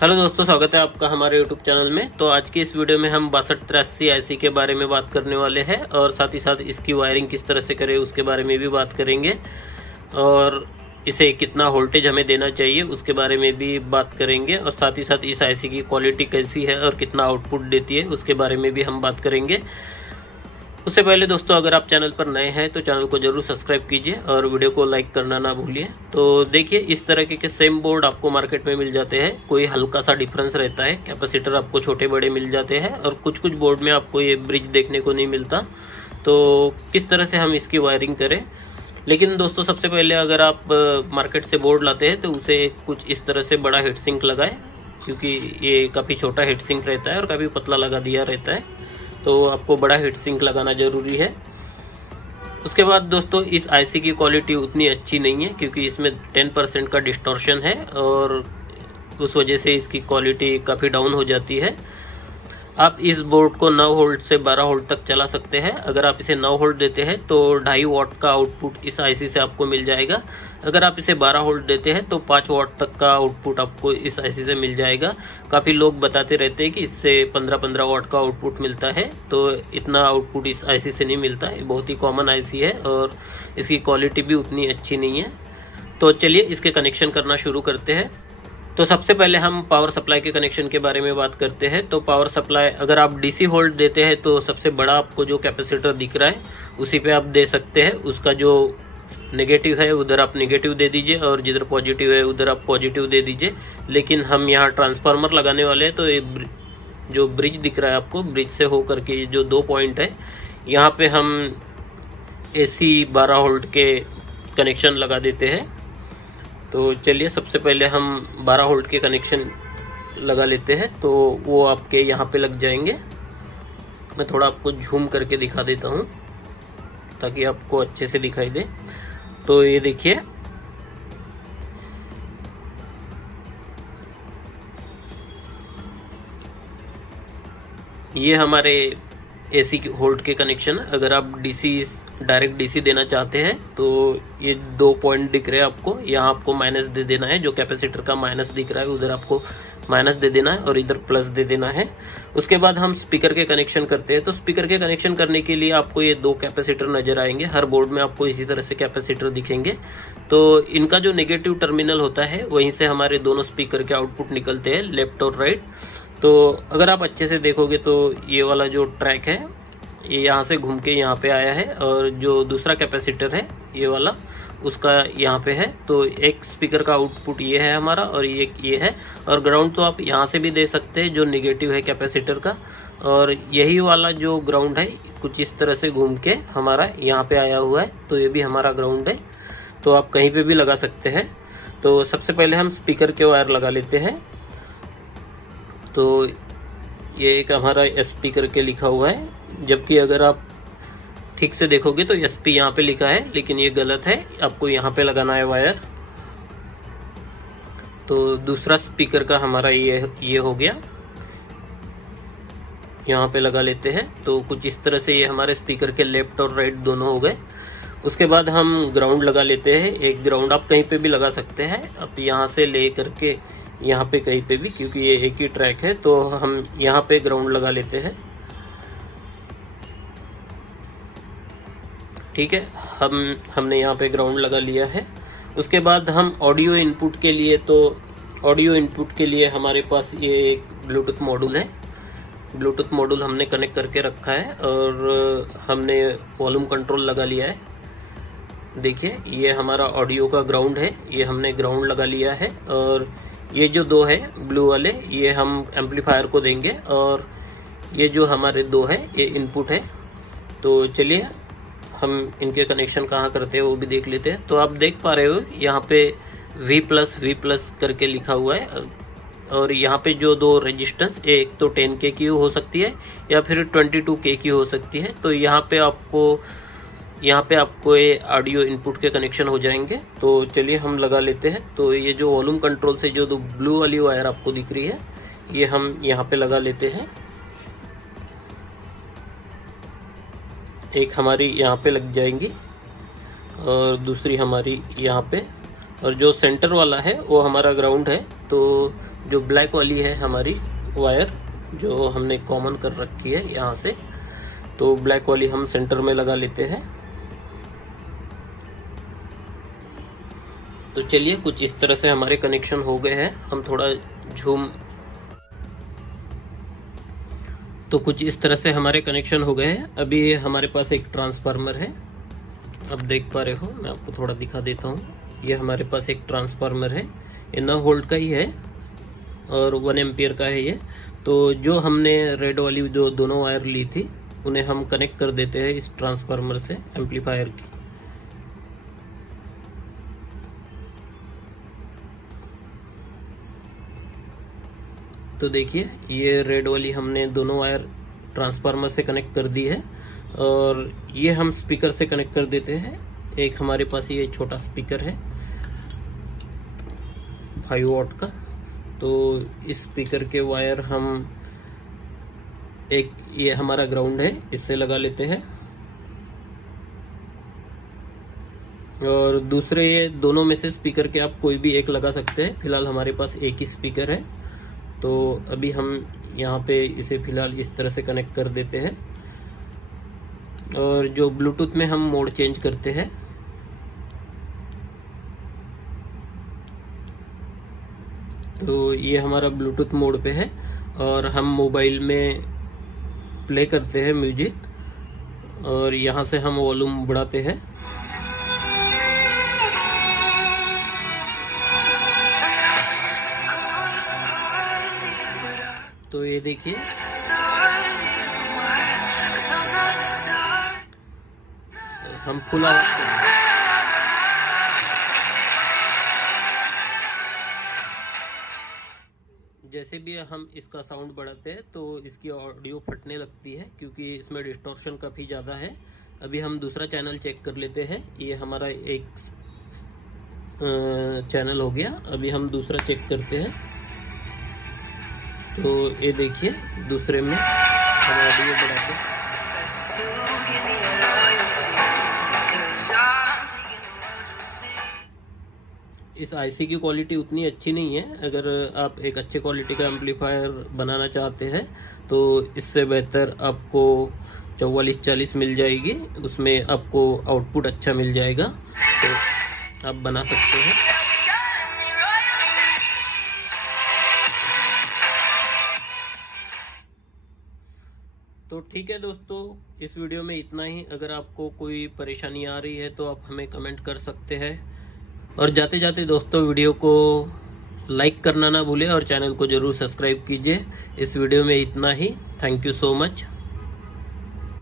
Hello दोस्तों, स्वागत है आपका हमारे यूट्यूब चैनल में। तो आज की इस वीडियो में हम 6283 आईसी के बारे में बात करने वाले हैं और साथ ही साथ इसकी वायरिंग किस तरह से करें उसके बारे में भी बात करेंगे और इसे कितना वोल्टेज हमें देना चाहिए उसके बारे में भी बात करेंगे और साथ ही साथ इस आईसी की क्वालिटी कैसी है और कितना आउटपुट देती है उसके बारे में भी हम बात करेंगे। उससे पहले दोस्तों, अगर आप चैनल पर नए हैं तो चैनल को जरूर सब्सक्राइब कीजिए और वीडियो को लाइक करना ना भूलिए। तो देखिए, इस तरह के सेम बोर्ड आपको मार्केट में मिल जाते हैं। कोई हल्का सा डिफरेंस रहता है, कैपेसिटर आपको छोटे बड़े मिल जाते हैं और कुछ बोर्ड में आपको ये ब्रिज देखने को नहीं मिलता। तो किस तरह से हम इसकी वायरिंग करें। लेकिन दोस्तों, सबसे पहले अगर आप मार्केट से बोर्ड लाते हैं तो उसे कुछ इस तरह से बड़ा हीट सिंक लगाए, क्योंकि ये काफ़ी छोटा हीट सिंक रहता है और काफ़ी पतला लगा दिया रहता है, तो आपको बड़ा हीट सिंक लगाना ज़रूरी है। उसके बाद दोस्तों, इस आईसी की क्वालिटी उतनी अच्छी नहीं है क्योंकि इसमें 10% का डिस्टॉर्शन है और उस वजह से इसकी क्वालिटी काफ़ी डाउन हो जाती है। आप इस बोर्ड को 9 वोल्ट से 12 वोल्ट तक चला सकते हैं। अगर आप इसे 9 वोल्ट देते हैं तो 2.5 वाट का आउटपुट इस आईसी से आपको मिल जाएगा। अगर आप इसे 12 वोल्ट देते हैं तो 5 वाट तक का आउटपुट आपको इस आईसी से मिल जाएगा। काफ़ी लोग बताते रहते हैं कि इससे 15-15 वाट का आउटपुट मिलता है, तो इतना आउटपुट इस आईसी से नहीं मिलता। ये बहुत ही कॉमन आईसी है और इसकी क्वालिटी भी उतनी अच्छी नहीं है। तो चलिए इसके कनेक्शन करना शुरू करते हैं। तो सबसे पहले हम पावर सप्लाई के कनेक्शन के बारे में बात करते हैं। तो पावर सप्लाई अगर आप डीसी वोल्ट देते हैं तो सबसे बड़ा आपको जो कैपेसिटर दिख रहा है उसी पे आप दे सकते हैं। उसका जो नेगेटिव है उधर आप नेगेटिव दे दीजिए और जिधर पॉजिटिव है उधर आप पॉजिटिव दे दीजिए। लेकिन हम यहाँ ट्रांसफार्मर लगाने वाले हैं, तो ये जो ब्रिज दिख रहा है आपको, ब्रिज से होकर के जो 2 पॉइंट है, यहाँ पे हम AC 12 वोल्ट के कनेक्शन लगा देते हैं। तो चलिए सबसे पहले हम 12 वोल्ट के कनेक्शन लगा लेते हैं। तो वो आपके यहाँ पे लग जाएंगे। मैं थोड़ा आपको झूम करके दिखा देता हूँ ताकि आपको अच्छे से दिखाई दे। तो ये देखिए, ये हमारे AC वोल्ट के कनेक्शन। अगर आप डायरेक्ट डीसी देना चाहते हैं तो ये 2 पॉइंट दिख रहे हैं आपको, यहाँ आपको माइनस दे देना है। जो कैपेसिटर का माइनस दिख रहा है उधर आपको माइनस दे देना है और इधर प्लस दे देना है। उसके बाद हम स्पीकर के कनेक्शन करते हैं। तो स्पीकर के कनेक्शन करने के लिए आपको ये 2 कैपेसिटर नजर आएंगे। हर बोर्ड में आपको इसी तरह से कैपेसिटर दिखेंगे। तो इनका जो नेगेटिव टर्मिनल होता है वहीं से हमारे दोनों स्पीकर के आउटपुट निकलते हैं, लेफ्ट और राइट। तो अगर आप अच्छे से देखोगे तो ये वाला जो ट्रैक है ये यहाँ से घूम के यहाँ पे आया है और जो दूसरा कैपेसिटर है ये वाला उसका यहाँ पे है। तो एक स्पीकर का आउटपुट ये है हमारा और ये है। और ग्राउंड तो आप यहाँ से भी दे सकते हैं जो नेगेटिव है कैपेसिटर का। और यही वाला जो ग्राउंड है कुछ इस तरह से घूम के हमारा यहाँ पे आया हुआ है, तो ये भी हमारा ग्राउंड है। तो आप कहीं पे भी लगा सकते हैं। तो सबसे पहले हम स्पीकर के वायर लगा लेते हैं। तो ये एक हमारा स्पीकर के लिखा हुआ है, जबकि अगर आप ठीक से देखोगे तो SP यहाँ पे लिखा है, लेकिन ये गलत है। आपको यहाँ पे लगाना है वायर। तो दूसरा स्पीकर का हमारा ये हो गया, यहाँ पे लगा लेते हैं। तो कुछ इस तरह से ये हमारे स्पीकर के लेफ्ट और राइट दोनों हो गए। उसके बाद हम ग्राउंड लगा लेते हैं। एक ग्राउंड आप कहीं पे भी लगा सकते हैं, आप यहाँ से ले करके यहाँ पे कहीं पे भी, क्योंकि ये एक ही ट्रैक है। तो हम यहाँ पे ग्राउंड लगा लेते हैं। ठीक है, हमने यहाँ पे ग्राउंड लगा लिया है। उसके बाद हम ऑडियो इनपुट के लिए, तो ऑडियो इनपुट के लिए हमारे पास ये एक ब्लूटूथ मॉड्यूल है। ब्लूटूथ मॉड्यूल हमने कनेक्ट करके रखा है और हमने वॉल्यूम कंट्रोल लगा लिया है। देखिए, ये हमारा ऑडियो का ग्राउंड है, ये हमने ग्राउंड लगा लिया है। और ये जो 2 है ब्लू वाले, ये हम एम्पलीफायर को देंगे और ये जो हमारे 2 है ये इनपुट है। तो चलिए हम इनके कनेक्शन कहाँ करते हैं वो भी देख लेते हैं। तो आप देख पा रहे हो यहाँ पे V+ करके लिखा हुआ है। और यहाँ पे जो 2 रेजिस्टेंस, एक तो 10K की हो सकती है या फिर 22K की हो सकती है। तो यहाँ पे आपको ये ऑडियो इनपुट के कनेक्शन हो जाएंगे। तो चलिए हम लगा लेते हैं। तो ये जो वॉल्यूम कंट्रोल से जो 2 ब्लू वाली वायर आपको दिख रही है ये हम यहाँ पे लगा लेते हैं। एक हमारी यहाँ पे लग जाएंगी और दूसरी हमारी यहाँ पे, और जो सेंटर वाला है वो हमारा ग्राउंड है। तो जो ब्लैक वाली है हमारी वायर, जो हमने कॉमन कर रखी है यहाँ से, तो ब्लैक वाली हम सेंटर में लगा लेते हैं। तो चलिए, कुछ इस तरह से हमारे कनेक्शन हो गए हैं। हम थोड़ा झूम, तो कुछ इस तरह से हमारे कनेक्शन हो गए हैं। अभी हमारे पास एक ट्रांसफार्मर है, अब देख पा रहे हो, मैं आपको थोड़ा दिखा देता हूँ। ये हमारे पास एक ट्रांसफार्मर है, ये 9 वोल्ट का ही है और 1 एम्पियर का है ये। तो जो हमने रेड वाली जो दोनों वायर ली थी, उन्हें हम कनेक्ट कर देते हैं इस ट्रांसफार्मर से एम्पलीफायर की। तो देखिए, ये रेड वाली हमने दोनों वायर ट्रांसफार्मर से कनेक्ट कर दी है और ये हम स्पीकर से कनेक्ट कर देते हैं। एक हमारे पास ये छोटा स्पीकर है 5 वॉट का, तो इस स्पीकर के वायर हम एक, ये हमारा ग्राउंड है, इससे लगा लेते हैं। और दूसरे, ये दोनों में से स्पीकर के आप कोई भी एक लगा सकते हैं। फिलहाल हमारे पास एक ही स्पीकर है, तो अभी हम यहाँ पे इसे फिलहाल इस तरह से कनेक्ट कर देते हैं। और जो ब्लूटूथ में हम मोड चेंज करते हैं, तो ये हमारा ब्लूटूथ मोड पे है और हम मोबाइल में प्ले करते हैं म्यूजिक और यहाँ से हम वॉल्यूम बढ़ाते हैं। तो ये देखिए, हम फुल आवाज, जैसे भी हम इसका साउंड बढ़ाते हैं तो इसकी ऑडियो फटने लगती है, क्योंकि इसमें डिस्टॉर्शन काफ़ी ज़्यादा है। अभी हम दूसरा चैनल चेक कर लेते हैं। ये हमारा एक चैनल हो गया, अभी हम दूसरा चेक करते हैं। तो ये देखिए, दूसरे में हम ऑडियो बढ़ाते, इस आईसी की क्वालिटी उतनी अच्छी नहीं है। अगर आप एक अच्छे क्वालिटी का एम्पलीफायर बनाना चाहते हैं तो इससे बेहतर आपको 4440 मिल जाएगी, उसमें आपको आउटपुट अच्छा मिल जाएगा, तो आप बना सकते हैं। तो ठीक है दोस्तों, इस वीडियो में इतना ही। अगर आपको कोई परेशानी आ रही है तो आप हमें कमेंट कर सकते हैं। और जाते जाते दोस्तों, वीडियो को लाइक करना ना भूलें और चैनल को ज़रूर सब्सक्राइब कीजिए। इस वीडियो में इतना ही। Thank you so much.